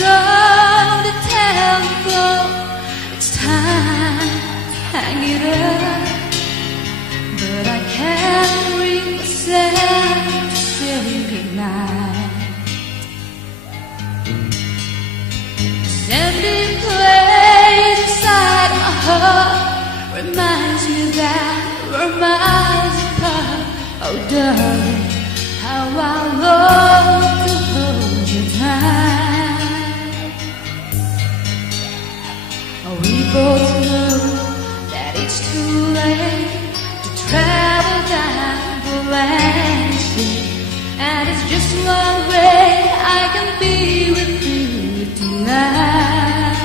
slow the tempo. It's time to hang it up, but I can't bring myself to say goodnight. This empty place inside my heart reminds me that we're miles apart. Oh darling, how I love to hold you tight. We both know that it's too late to travel down the landscape, and it's just one way I can be with you tonight.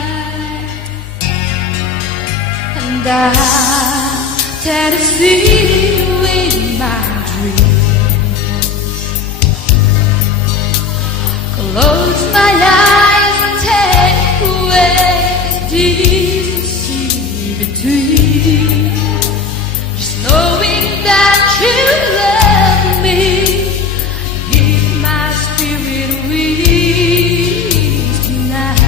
And I tend to see you in my dreams. Close my eyes and take away the decency between. Just knowing that you love me, keep my spirit weak tonight.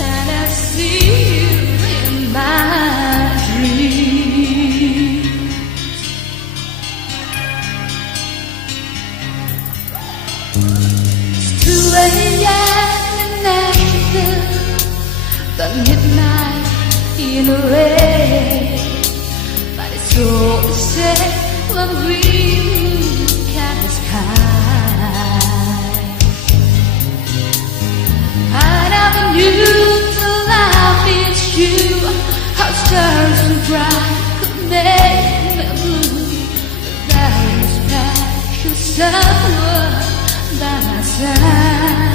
And I see you in my dreams. It's 2 a.m. in Nashville, the midnight in the rain, but it's all the same when we look at the sky. I never knew till now it's you, how stars so bright could make me blue without your special someone by my side.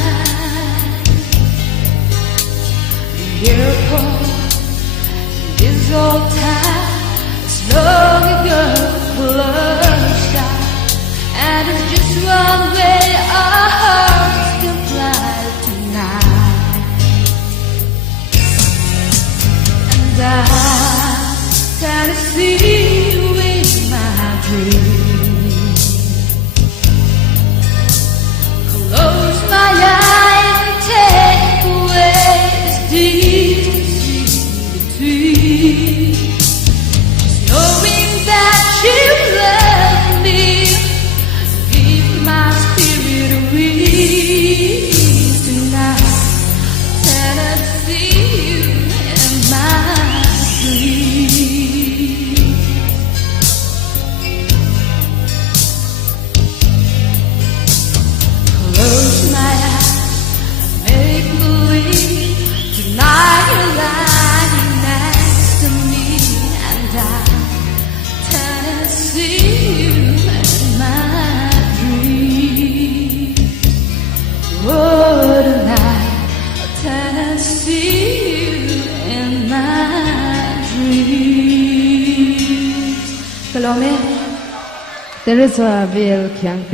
Airport, this old time is long ago closed out, and it's just one way our hearts can fly tonight. And I gotta see you in my dreams. Close my eyes and take away this decency between. Just knowing that you love me, keep my spirit weak tonight. And I see you in my dreams. Close my eyes and make believe tonight you're lying next to me, and I tend to see you in my dreams. Oh, tonight I tend to see you in my dreams. Salome, There is a real young